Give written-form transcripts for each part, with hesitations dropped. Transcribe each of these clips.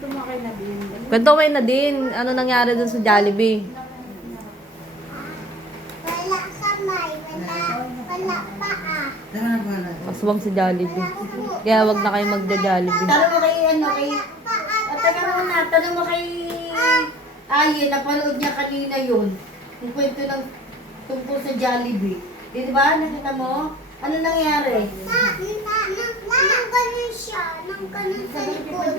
Kwento mo kay Nadine. Kwento mo na din, ano nangyari dun sa Jollibee? Wala kamay, wala paa. Aswang si Jollibee. Kaya wag na kayo magja-Jollibee. Tanong mo kay ano, kay... Tanong mo kay... Ayen, napanood niya kanina yun. Yung kwento ng tungkol sa Jollibee. Di ba? Nakita mo? Ano nangyari? Nang ganun siya, nang ganun sa likod.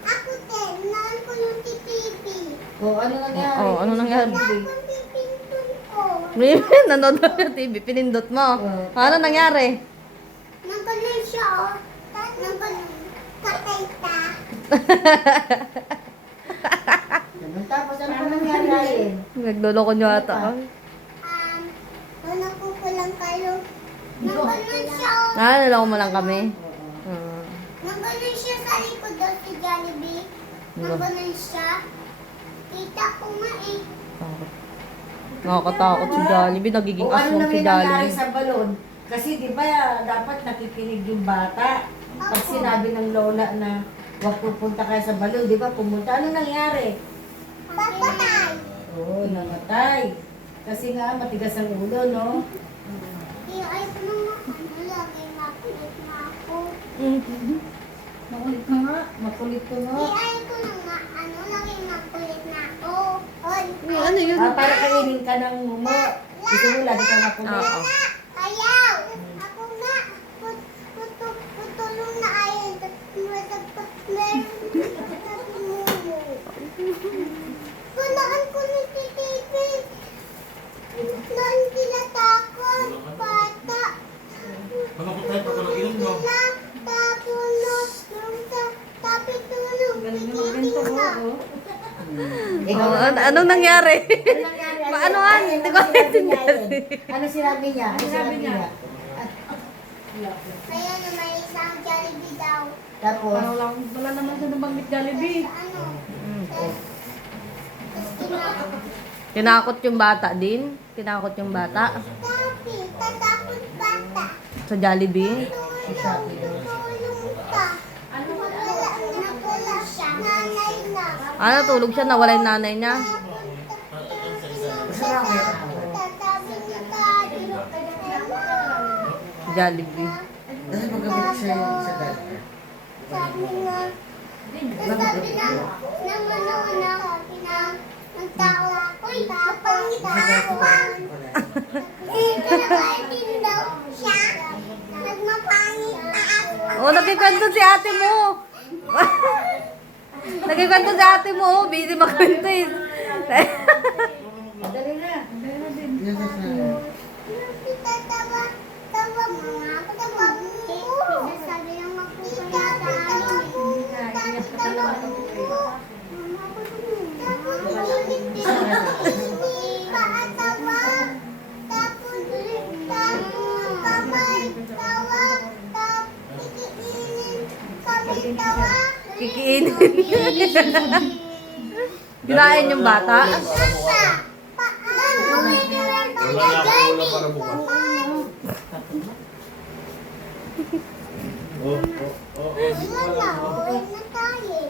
Ako din, nang ko yung titipi. Ano nangyari? Ano nangyari? Tapos pipintun ko. Nanonood na yung TV, pinindot mo. Ano nangyari? Nang ganun siya, oh. Nang ganun, kakayta. Tapos ano pa nangyari, Ayen? Nagloloko nyo ata. Nang kukulang kayo. Nang ganun siya, oh. Naloko mo lang kami. Nang ganun siya sa likod daw si Jollibee. Nang ganun siya. Kita ko nga eh. Nakakatakot si Jollibee, nagiging O ano aswang na si may nangyari Jollibee. sa balon? Kasi di ba dapat nakikinig yung bata. Pag sinabi ng lola na huwag pupunta kayo sa balon, di ba pumunta? Ano nangyari? Papatay. Oo, namatay. Kasi nga matigas ang ulo, no? Ay ko nung ano, lagi makulit na ako. Makulit ka nga. Makulit ka nga. Ay ko nung ano, lagi makulit na ako. Oy, Ano yun? Para kainin ka ng mumo. Gusto mo lagi ka makulit. Oo. ayaw. Ako nga. Putulong na ayaw. Kulaan ko ni Titi. Naan sila takot. Bata. Malakot tayo pag inom mo. Tapos, tapos tulog. Pigitin na. Anong nangyari? Ano nangyari? Paano nga? Hindi ko maintindihan. Ano sinabi niya? Ano sinabi niya? Kaya na may isang Jollibee daw. Tapos, Wala naman siya nabanggit Jollibee. Ano? Tapos tinakot. Tinakot yung bata din? Tinakot yung bata Tapi, tatakot bata. sa Jollibee? Tulong ka. Ano wala siya. Nanay na. Tulog siya, nawala yung nanay niya. Sabi ni Daddy. Jollibee. kasi pagkabit siya sa dati. Sabi nga. Sabi na, naman ako na, sabi na, ng tao, uy, kapangit ako. Pinapaitin daw siya. Nagmapangit na ako. Nagkikwento si ate mo. Nagkikwento si ate mo. Busy magkwento eh. Madali na. Tawa mga tawa mo. Sabi ng makita. Tawa mo. Paatawa. Tapos kamay. Tawa. Ikiinin. Kami tawa. Kikiinin. Kinain yung bata. Nasa. Paano? Wala na ako, wala para bukas. Oh, oh, oh. Wala na. Uwi na tayo.